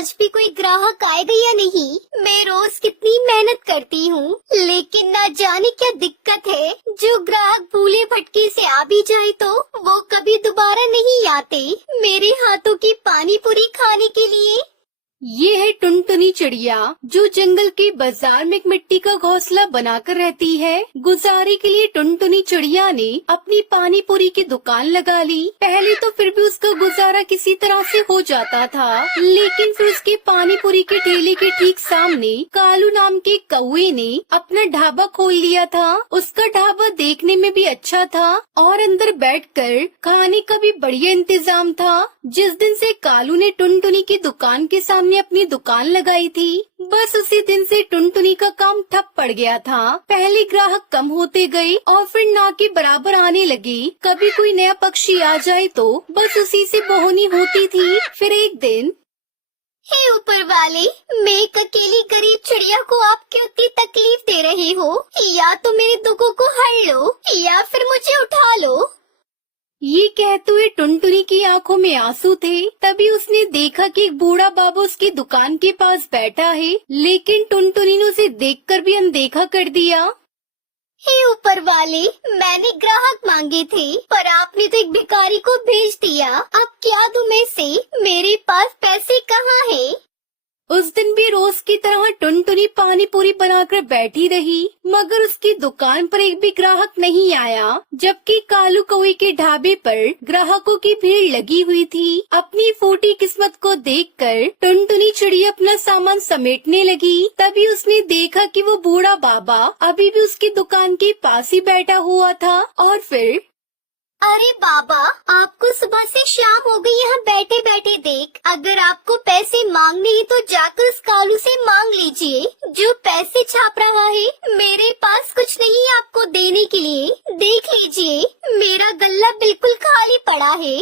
आज भी कोई ग्राहक आएगा या नहीं। मैं रोज कितनी मेहनत करती हूँ, लेकिन ना जाने क्या दिक्कत है। जो ग्राहक भूले भटके से आ भी जाए तो वो कभी दोबारा नहीं आते मेरे हाथों की पानी पूरी खाने के लिए। ये है टुनटुनी चिड़िया जो जंगल के बाजार में एक मिट्टी का घोंसला बनाकर रहती है। गुजारे के लिए टुनटुनी चिड़िया ने अपनी पानी पूरी की दुकान लगा ली। पहले तो फिर भी उसका गुजारा किसी तरह से हो जाता था, लेकिन फिर उसके पानी पूरी के ठेले के ठीक सामने कालू नाम के कौवे ने अपना ढाबा खोल लिया था। उसका ढाबा देखने में भी अच्छा था और अंदर बैठकर खाने का भी बढ़िया इंतजाम था। जिस दिन से कालू ने टुनटुनी की दुकान के सामने अपनी दुकान लगाई थी, बस उसी दिन से टुनटुनी का काम ठप पड़ गया था। पहले ग्राहक कम होते गए और फिर ना के बराबर आने लगे। कभी कोई नया पक्षी आ जाए तो बस उसी से बोहनी होती थी। फिर एक दिन, हे ऊपर वाले, मैं एक अकेली गरीब चिड़िया को आप क्यों इतनी तकलीफ दे रहे हो? या तो मेरे दुखों को हर लो या फिर मुझे उठा लो। ये कहते हुए टुनटुनी की आंखों में आंसू थे। तभी उसने देखा कि एक बूढ़ा बाबू उसकी दुकान के पास बैठा है, लेकिन टुनटुनी ने उसे देखकर भी अनदेखा कर दिया। हे ऊपर वाले, मैंने ग्राहक मांगे थे पर आपने तो एक भिखारी को भेज दिया। अब क्या दूं मैं से? मेरे पास पैसे कहाँ हैं? उस दिन भी रोज की तरह टुनटुनी पानी पूरी बनाकर बैठी रही, मगर उसकी दुकान पर एक भी ग्राहक नहीं आया। जबकि कालू कौवे के ढाबे पर ग्राहकों की भीड़ लगी हुई थी। अपनी फूटी किस्मत को देखकर टुनटुनी चिड़िया अपना सामान समेटने लगी। तभी उसने देखा कि वो बूढ़ा बाबा अभी भी उसकी दुकान के पास ही बैठा हुआ था। और फिर, अरे बाबा, आपको सुबह से शाम हो गई यहाँ बैठे बैठे देख। अगर आपको पैसे मांगने ही तो जाकर उस कालू से मांग लीजिए जो पैसे छाप रहा है। मेरे पास कुछ नहीं है आपको देने के लिए। देख लीजिए, मेरा गल्ला बिल्कुल खाली पड़ा है।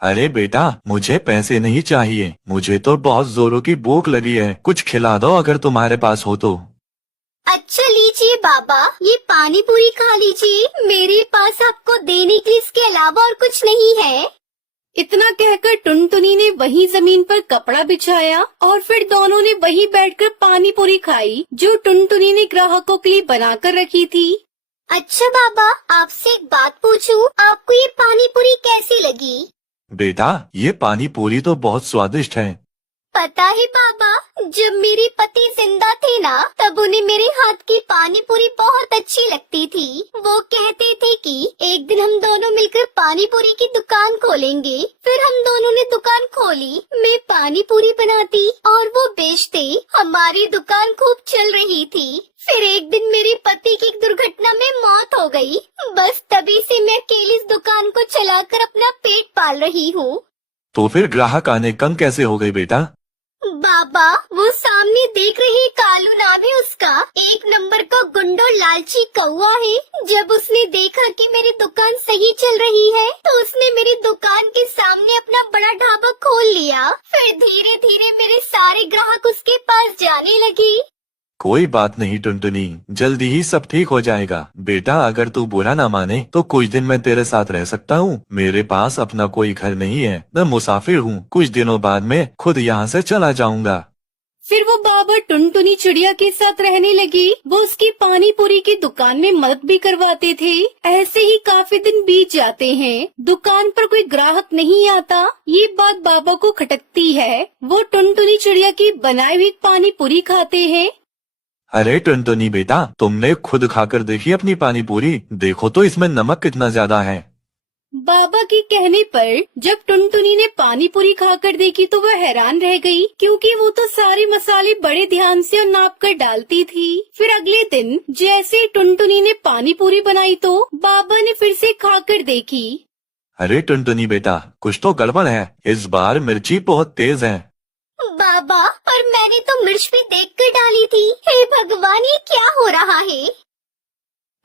अरे बेटा, मुझे पैसे नहीं चाहिए। मुझे तो बहुत जोरों की भूख लगी है। कुछ खिला दो अगर तुम्हारे पास हो तो। अच्छा लीजिए बाबा, ये पानी पूरी खा लीजिए। मेरे पास आपको देने के लिए इसके अलावा और कुछ नहीं है। इतना कहकर टुनटुनी ने वहीं जमीन पर कपड़ा बिछाया और फिर दोनों ने वहीं बैठकर पानी पूरी खाई जो टुनटुनी ने ग्राहकों के लिए बनाकर रखी थी। अच्छा बाबा, आपसे एक बात पूछूं, आपको ये पानी पूरी कैसी लगी? बेटा, ये पानी पूरी तो बहुत स्वादिष्ट है। पता है बाबा, जब मेरे पति जिंदा थे ना, तब उन्हें मेरे हाथ की पानी पूरी बहुत अच्छी लगती थी। वो कहते थे कि एक दिन हम दोनों मिलकर पानी पूरी की दुकान खोलेंगे। फिर हम दोनों ने दुकान खोली। मैं पानी पूरी बनाती और वो बेचते। हमारी दुकान खूब चल रही थी। फिर एक दिन मेरे पति की एक दुर्घटना में मौत हो गई। बस तभी से मैं अकेली इस दुकान को चलाकर अपना पेट पाल रही हूँ। तो फिर ग्राहक आने कम कैसे हो गए बेटा? बाबा, वो सामने देख रहे कालू नाम है उसका, एक नंबर का गुंडो लालची कौवा है। जब उसने देखा कि मेरी दुकान सही चल रही है तो उसने मेरी दुकान के सामने अपना बड़ा ढाबा खोल लिया। फिर धीरे धीरे मेरे सारे ग्राहक उसके पास जाने लगे। कोई बात नहीं टुनटुनी, जल्दी ही सब ठीक हो जाएगा। बेटा, अगर तू बुरा ना माने तो कुछ दिन मैं तेरे साथ रह सकता हूँ। मेरे पास अपना कोई घर नहीं है, मैं मुसाफिर हूँ। कुछ दिनों बाद मैं खुद यहाँ से चला जाऊँगा। फिर वो बाबा टुनटुनी चिड़िया के साथ रहने लगी। वो उसकी पानी पूरी की दुकान में मदद भी करवाते थे। ऐसे ही काफी दिन बीत जाते हैं, दुकान पर कोई ग्राहक नहीं आता। ये बात बाबा को खटकती है। वो टुनटुनी चिड़िया की बनाई हुई पानी पूरी खाते हैं। अरे टुनटुनी बेटा, तुमने खुद खाकर देखी अपनी पानी पूरी? देखो तो इसमें नमक कितना ज्यादा है। बाबा के कहने पर जब टुनटुनी ने पानी पूरी खाकर देखी तो वह हैरान रह गई, क्योंकि वो तो सारे मसाले बड़े ध्यान से और नाप कर डालती थी। फिर अगले दिन जैसे टुनटुनी ने पानी पूरी बनाई तो बाबा ने फिर से खाकर देखी। अरे टुनटुनी बेटा, कुछ तो गड़बड़ है। इस बार मिर्ची बहुत तेज है। बाबा, पर मैंने तो मिर्च भी देखकर डाली थी। हे भगवान, ये क्या हो रहा है?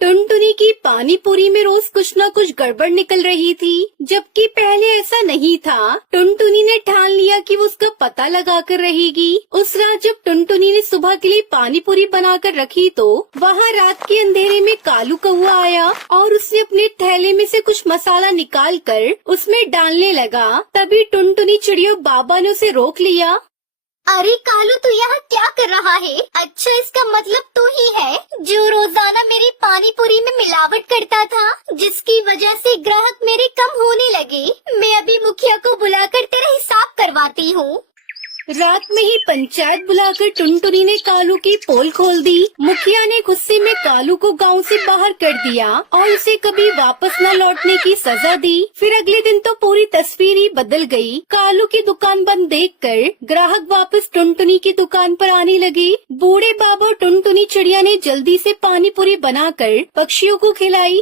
टुनटुनी की पानी पूरी में रोज कुछ न कुछ गड़बड़ निकल रही थी, जबकि पहले ऐसा नहीं था। टुनटुनी ने ठान लिया कि वो उसका पता लगा कर रहेगी। उस रात जब टुनटुनी ने सुबह के लिए पानी पूरी बनाकर रखी तो वहाँ रात के अंधेरे में कालू कौवा आया और उसने अपने थैले में से कुछ मसाला निकाल कर उसमें डालने लगा। तभी टुनटुनी चिड़िया बाबा ने उसे रोक लिया। अरे कालू, तू यहाँ क्या कर रहा है? अच्छा, इसका मतलब तू ही है जो रोजाना मेरी पानी पूरी में मिलावट करता था, जिसकी वजह से ग्राहक मेरे कम होने लगे। मैं अभी मुखिया को बुलाकर तेरा हिसाब करवाती हूँ। रात में ही पंचायत बुलाकर टुनटुनी ने कालू की पोल खोल दी। मुखिया ने गुस्से में कालू को गांव से बाहर कर दिया और उसे कभी वापस न लौटने की सजा दी। फिर अगले दिन तो पूरी तस्वीर ही बदल गई। कालू की दुकान बंद देखकर ग्राहक वापस टुनटुनी की दुकान पर आने लगे। बूढ़े बाबा टुनटुनी चिड़िया ने जल्दी से पानी पूरी बनाकर पक्षियों को खिलाई।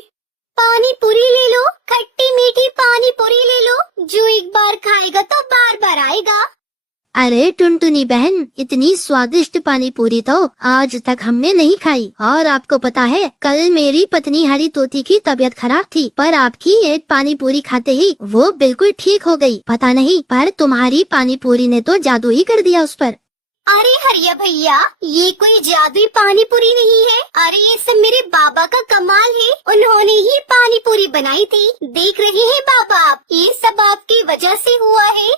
पानी पूरी ले लो, खट्टी मीठी पानी पूरी ले लो, जो एक बार खाएगा तो बार बार आएगा। अरे टुनटुनी बहन, इतनी स्वादिष्ट पानी पूरी तो आज तक हमने नहीं खाई। और आपको पता है, कल मेरी पत्नी हरी तोती की तबीयत खराब थी, पर आपकी एक पानी पूरी खाते ही वो बिल्कुल ठीक हो गई। पता नहीं, पर तुम्हारी पानी पूरी ने तो जादू ही कर दिया उस पर। अरे हरिया भैया, ये कोई जादुई पानी पूरी नहीं है। अरे ये सब मेरे बाबा का कमाल है, उन्होंने ही पानी पूरी बनाई थी। देख रहे हैं बाबा आप, ये सब आपकी वजह से हुआ है।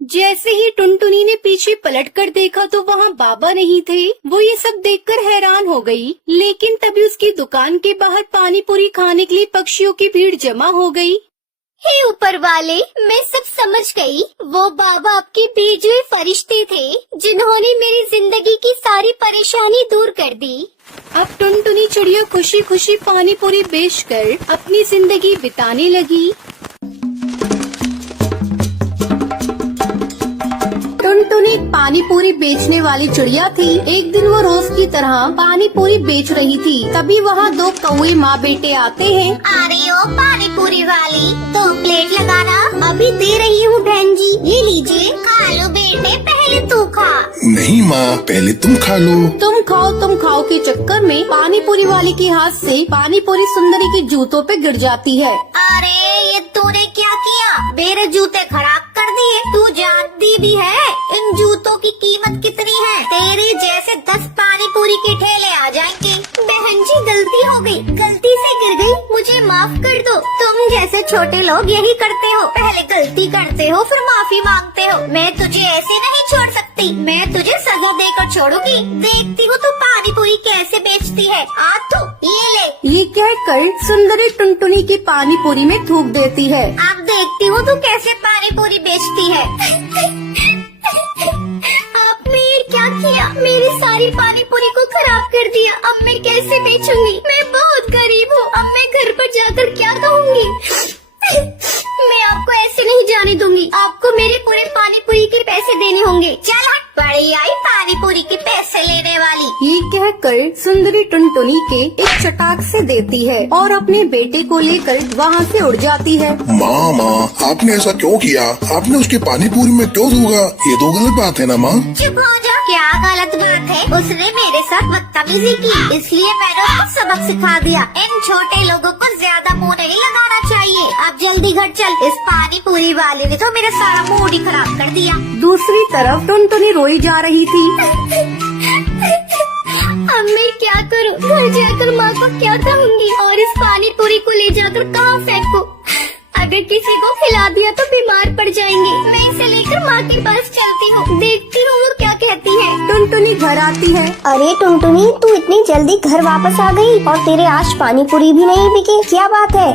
जैसे ही टुनटुनी ने पीछे पलटकर देखा तो वहाँ बाबा नहीं थे। वो ये सब देखकर हैरान हो गई, लेकिन तभी उसकी दुकान के बाहर पानी पूरी खाने के लिए पक्षियों की भीड़ जमा हो गई। हे ऊपर वाले, मैं सब समझ गई। वो बाबा आपके भेजे हुए फरिश्ते थे, जिन्होंने मेरी जिंदगी की सारी परेशानी दूर कर दी। अब टुनटुनी चिड़िया खुशी खुशी पानी पूरी बेचकर अपनी जिंदगी बिताने लगी। टुनटुनी पानी पूरी बेचने वाली चिड़िया थी। एक दिन वो रोज की तरह पानी पूरी बेच रही थी। तभी वहाँ दो कौवे माँ बेटे आते हैं। अरे ओ पानी पूरी वाली, 2 प्लेट लगाना, अभी दे रही हूँ बहन जी, ये लीजिए। खा लो बेटे, पहले तू खा। नहीं माँ, पहले तुम खा लो। तुम खाओ के चक्कर में पानी पूरी वाले के हाथ से पानी पूरी सुंदरी के जूतों पे गिर जाती है। अरे ये तूने क्या किया? मेरे जूते खराब कर दिए। तू जानती भी है इन जूतों की कीमत कितनी है? तेरे जैसे 10 पानी पूरी के ठेले आ जाएंगे। बहन जी, गलती हो गई, गलती से गिर गई, मुझे माफ कर दो। तुम जैसे छोटे लोग यही करते हो, पहले गलती करते हो फिर माफी मांगते हो। मैं तुझे ऐसे नहीं छोड़ सकती, मैं तुझे सजा देकर छोड़ूंगी। देखती हूँ तू पानी पूरी कैसे बेचती है। आ तू, ये ले। ये कहकर सुंदरी टुनटुनी की पानी पूरी में थूक देती है। अब देखती हूँ तू कैसे पानी पूरी बेचती है। आपने ये क्या किया? मेरी सारी पानी पूरी को खराब कर दिया। अब मैं कैसे बेचूंगी? मैं बहुत गरीब हूँ। अब मैं घर पर जाकर क्या कहूँगी? मैं आपको ऐसे नहीं जाने दूंगी। आपको मेरे पूरे पानी पूरी के पैसे देने होंगे। चल हट, बड़ी आई पानी पूरी के पैसे लेने वाली। ये कहकर सुंदरी टुनटुनी के एक चटाक से देती है और अपने बेटे को लेकर वहाँ से उड़ जाती है। माँ, आपने ऐसा क्यों किया? आपने उसके पानी पूरी में क्यों दूंगा? ये तो गलत बात है ना माँ। चुप हो जा। क्या गलत बात है? उसने मेरे साथ बदतमीजी की, इसलिए मैंने उसको सबक सिखा दिया। इन छोटे लोगों को ज्यादा मुँह नहीं लगाना चाहिए। अब जल्दी घर चल, इस पानी पूरी वाले ने तो मेरा सारा मूड ही खराब कर दिया। दूसरी तरफ टुनटुनी रोई जा रही थी। अब मैं क्या करूं? घर जाकर माँ को क्या कहूँगी? और इस पानी पूरी को ले जाकर कहाँ फेंकूं? अगर किसी को खिला दिया तो बीमार पड़ जाएंगे। मैं इसे लेकर माँ के पास चलती हूँ, देखती हूँ वो क्या कहती है। टुनटुनी घर आती है। अरे टुनटुनी, तू इतनी जल्दी घर वापस आ गई और तेरे आज पानी पूरी भी नहीं बिके, क्या बात है?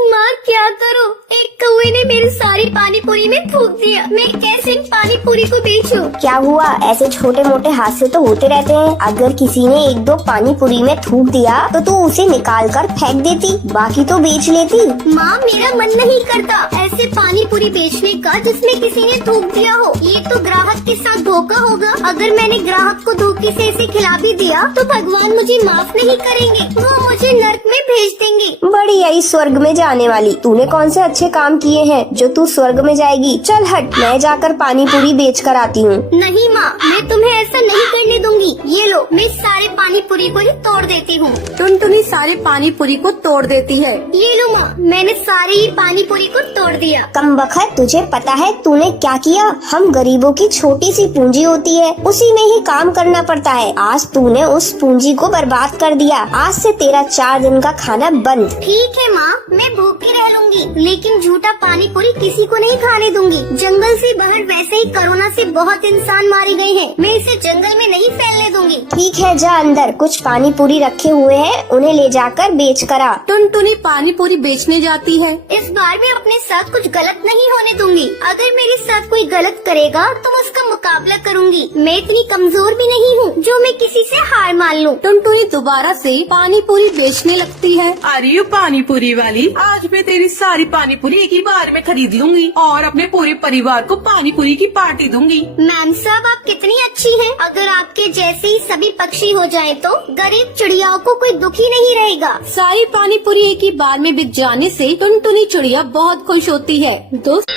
माँ क्या करूँ? एक कौवे ने मेरी सारी पानी पूरी में थूक दिया। मैं कैसे इन पानी पूरी को बेचूं? क्या हुआ? ऐसे छोटे मोटे हादसे तो होते रहते हैं। अगर किसी ने 1-2 पानी पूरी में थूक दिया तो तू उसे निकाल कर फेंक देती, बाकी तो बेच लेती। माँ, मेरा मन नहीं करता ऐसे पानी पूरी बेचने का जिसमें किसी ने थूक दिया हो। ये तो ग्राहक के साथ धोखा होगा। अगर मैंने ग्राहक को धोखे से इसे खिला भी दिया तो भगवान मुझे माफ नहीं करेंगे, वो मुझे नर्क में भेज देंगे। बड़ी आई स्वर्ग में जाने वाली, तूने कौन से अच्छे काम किए हैं जो तू स्वर्ग में जाएगी? चल हट, मैं जाकर पानी पूरी बेच कर आती हूँ। नहीं माँ, मैं तुम्हें ऐसा नहीं करने फैलने दूंगी। ये लो, मैं सारे पानी पूरी को ही तोड़ देती हूँ। टुनटुनी सारे पानी पूरी को तोड़ देती है। ये लो माँ, मैंने सारे ही पानी पूरी को तोड़ दिया। कमबख्त, तुझे पता है तूने क्या किया? हम गरीबों की छोटी सी पूंजी होती है, उसी में ही काम करना पड़ता है। आज तूने उस पूंजी को बर्बाद कर दिया। आज से तेरा 4 दिन का खाना बंद। ठीक है माँ, मैं भूखी रह लूंगी, लेकिन झूठा पानी पूरी किसी को नहीं खाने दूंगी। जंगल से बाहर वैसे ही कोरोना से बहुत इंसान मारे गए हैं, मैं इसे जंगल में नहीं फैलने दूंगी। ठीक है, जा अंदर, कुछ पानी पूरी रखे हुए हैं, उन्हें ले जाकर बेच कर आ। टुनटुनी पानी पूरी बेचने जाती है। इस बार मैं अपने साथ कुछ गलत नहीं होने दूंगी। अगर मेरे साथ कोई गलत करेगा तो मैं उसका मुकाबला करूंगी। मैं इतनी कमजोर भी नहीं हूँ जो मैं किसी से हार मान लूँ। टुनटुनी दोबारा से पानी पूरी बेचने लगती है। अरे यू पानी पूरी वाली, आज मैं तेरी सारी पानी पूरी एक ही बार में खरीद लूंगी और अपने पूरे परिवार को पानी पूरी की पार्टी दूंगी। मैम साहब, आप कितनी अच्छी हैं। अगर आपके जैसे ही सभी पक्षी हो जाएं तो गरीब चिड़ियाओं को कोई दुखी नहीं रहेगा। सारी पानी पूरी एक ही बार में बिक जाने से टुनटुनी चिड़िया बहुत खुश होती है। दोस्त